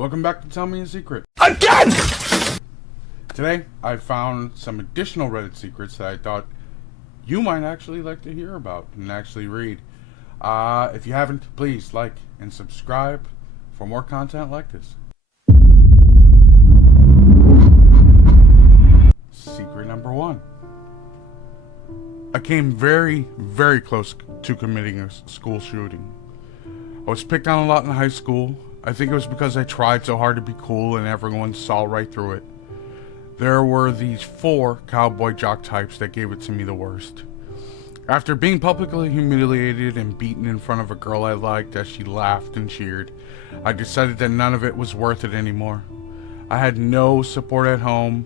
Welcome back to Tell Me a Secret. Again! Today, I found some additional Reddit secrets that I thought you might actually like to hear about and actually read. If you haven't, please like and subscribe for more content like this. Secret number 1. I came very, very close to committing a school shooting. I was picked on a lot in high school. I think it was because I tried so hard to be cool and everyone saw right through it. There were these 4 cowboy jock types that gave it to me the worst. After being publicly humiliated and beaten in front of a girl I liked as she laughed and cheered, I decided that none of it was worth it anymore. I had no support at home,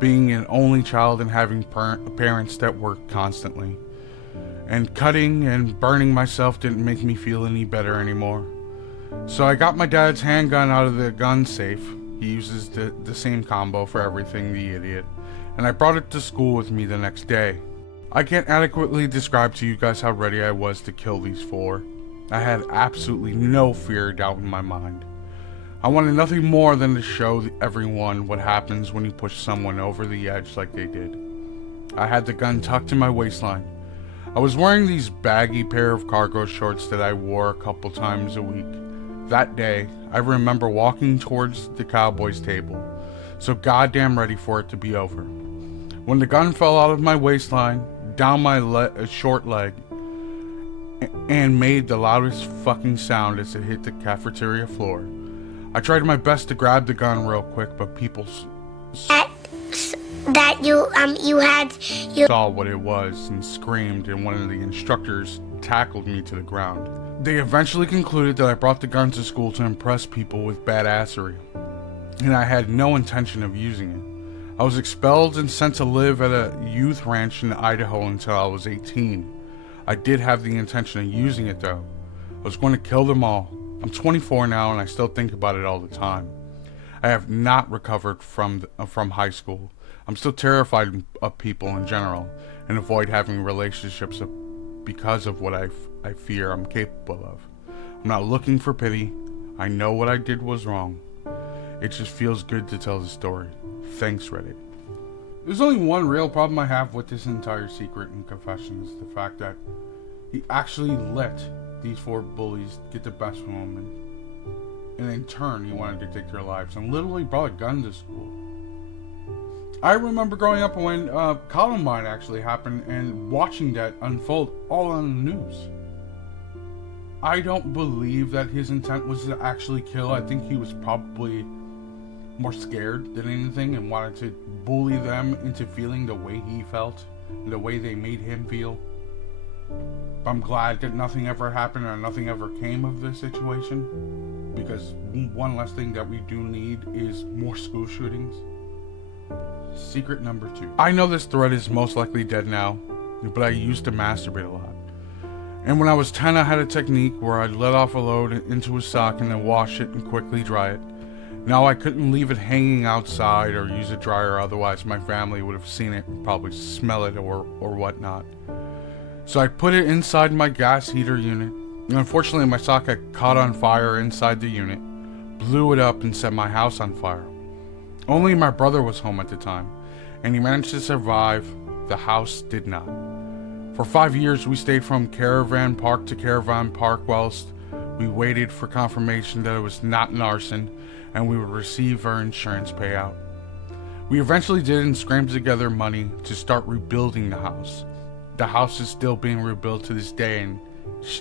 being an only child and having parents that worked constantly. And cutting and burning myself didn't make me feel any better anymore. So I got my dad's handgun out of the gun safe. He uses the same combo for everything, the idiot. And I brought it to school with me the next day. I can't adequately describe to you guys how ready I was to kill these 4. I had absolutely no fear or doubt in my mind. I wanted nothing more than to show everyone what happens when you push someone over the edge like they did. I had the gun tucked in my waistline. I was wearing these baggy pair of cargo shorts that I wore a couple times a week. That day, I remember walking towards the Cowboys table, so goddamn ready for it to be over. When the gun fell out of my waistline, down my short leg, and made the loudest fucking sound as it hit the cafeteria floor. I tried my best to grab the gun real quick, but people saw what it was and screamed, and one of the instructors tackled me to the ground. They eventually concluded that I brought the gun to school to impress people with badassery, and I had no intention of using it. I was expelled and sent to live at a youth ranch in Idaho until I was 18. I did have the intention of using it though. I was going to kill them all. I'm 24 now and I still think about it all the time. I have not recovered from high school. I'm still terrified of people in general and avoid having relationships because of what I fear I'm capable of. I'm not looking for pity. I know what I did was wrong. It just feels good to tell the story. Thanks, Reddit. There's only one real problem I have with this entire secret and confession is the fact that he actually let these 4 bullies get the best of him, and in turn he wanted to take their lives and literally brought a gun to school. I remember growing up when Columbine actually happened and watching that unfold all on the news. I don't believe that his intent was to actually kill. I think he was probably more scared than anything and wanted to bully them into feeling the way he felt, the way they made him feel. But I'm glad that nothing ever happened or nothing ever came of this situation, because one less thing that we do need is more school shootings. Secret number 2. I know this thread is most likely dead now, but I used to masturbate a lot. And when I was 10, I had a technique where I'd let off a load into a sock and then wash it and quickly dry it. Now I couldn't leave it hanging outside or use a dryer, otherwise my family would have seen it and probably smell it or whatnot. So I put it inside my gas heater unit, and unfortunately my sock had caught on fire inside the unit, blew it up and set my house on fire. Only my brother was home at the time, and he managed to survive. The house did not. For 5 years we stayed from caravan park to caravan park whilst we waited for confirmation that it was not an arson and we would receive our insurance payout. We eventually did and scrambled together money to start rebuilding the house. The house is still being rebuilt to this day,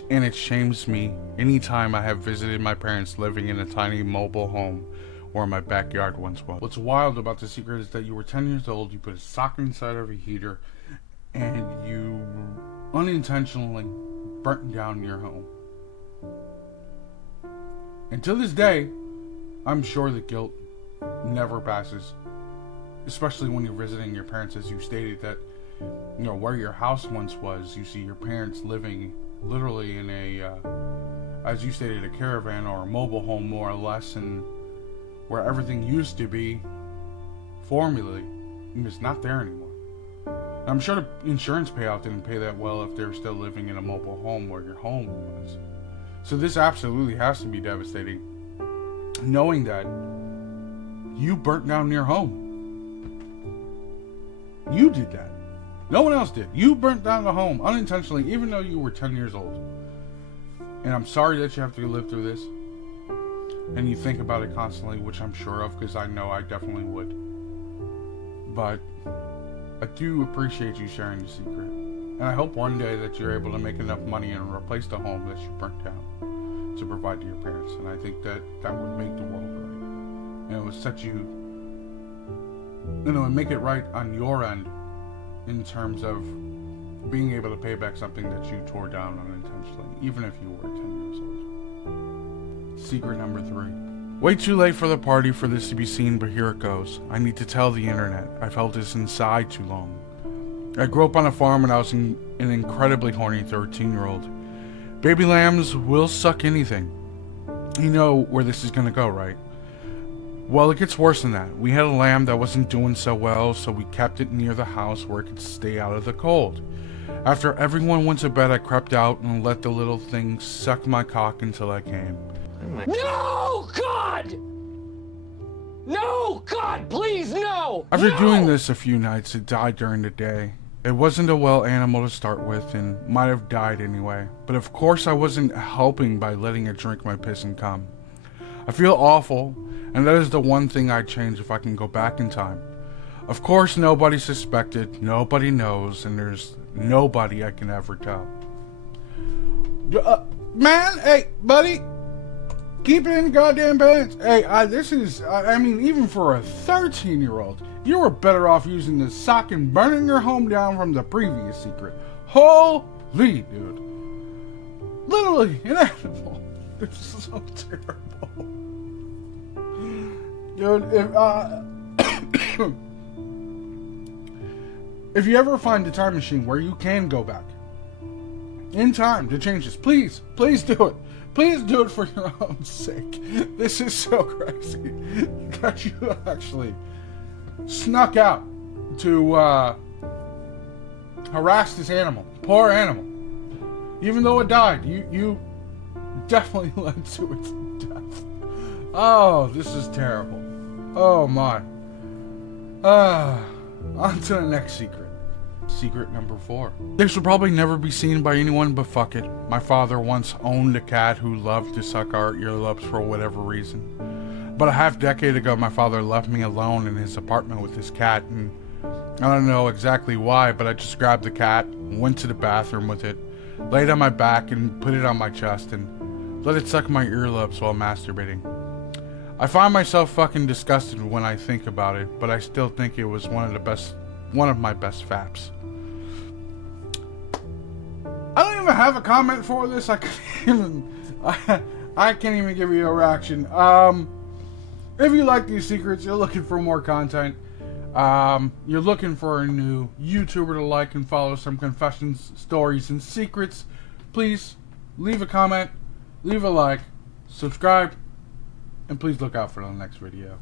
and it shames me anytime I have visited my parents living in a tiny mobile home where my backyard once was. What's wild about the secret is that you were 10 years old, you put a sock inside of a heater, and you unintentionally burnt down your home. And to this day, I'm sure the guilt never passes, especially when you're visiting your parents, as you stated that, you know, where your house once was, you see your parents living literally in a, as you stated, a caravan or a mobile home more or less, and where everything used to be formally is not there anymore. I'm sure the insurance payout didn't pay that well if they're still living in a mobile home where your home was. So this absolutely has to be devastating. knowing that you burnt down your home. You did that. No one else did. You burnt down the home unintentionally, even though you were 10 years old. And I'm sorry that you have to live through this. And you think about it constantly, which I'm sure of, because I know I definitely would. But I do appreciate you sharing the secret. And I hope one day that you're able to make enough money and replace the home that you burnt down to provide to your parents. And I think that that would make the world right. And it would set you, it would make it right on your end in terms of being able to pay back something that you tore down unintentionally, even if you were 10 years old. Secret number 3. Way too late for the party for this to be seen, but here it goes. I need to tell the internet. I've held this inside too long. I grew up on a farm and I was an incredibly horny 13-year-old. Baby lambs will suck anything. You know where this is gonna go, right? Well, it gets worse than that. We had a lamb that wasn't doing so well, so we kept it near the house where it could stay out of the cold. After everyone went to bed, I crept out and let the little thing suck my cock until I came. No, God! No, God, please, no! After doing this a few nights, it died during the day. It wasn't a well animal to start with and might have died anyway, but of course I wasn't helping by letting it drink my piss and cum. I feel awful, and that is the one thing I'd change if I can go back in time. Of course nobody suspected, nobody knows, and there's nobody I can ever tell. Man, hey, buddy, keep it in the goddamn pants. Hey, I mean, even for a 13-year-old, you were better off using the sock and burning your home down from the previous secret. Holy, dude. Literally an animal. It's so terrible. Dude, if you ever find a time machine where you can go back in time to change this, please do it. Please do it for your own sake. This is so crazy that you actually snuck out to harass this animal. Poor animal. Even though it died, you definitely led to its death. Oh, this is terrible. Oh my. On to the next secret. Secret number 4. This will probably never be seen by anyone, but fuck it. My father once owned a cat who loved to suck our earlobes for whatever reason. But a half-decade ago, my father left me alone in his apartment with his cat, and I don't know exactly why, but I just grabbed the cat, went to the bathroom with it, laid on my back and put it on my chest, and let it suck my earlobes while masturbating. I find myself fucking disgusted when I think about it, but I still think it was one of my best faps. I don't even have a comment for this. I can't even give you a reaction. If you like these secrets, you're looking for more content, you're looking for a new YouTuber to like and follow, some confessions, stories, and secrets, please leave a comment, leave a like, subscribe, and please look out for the next video.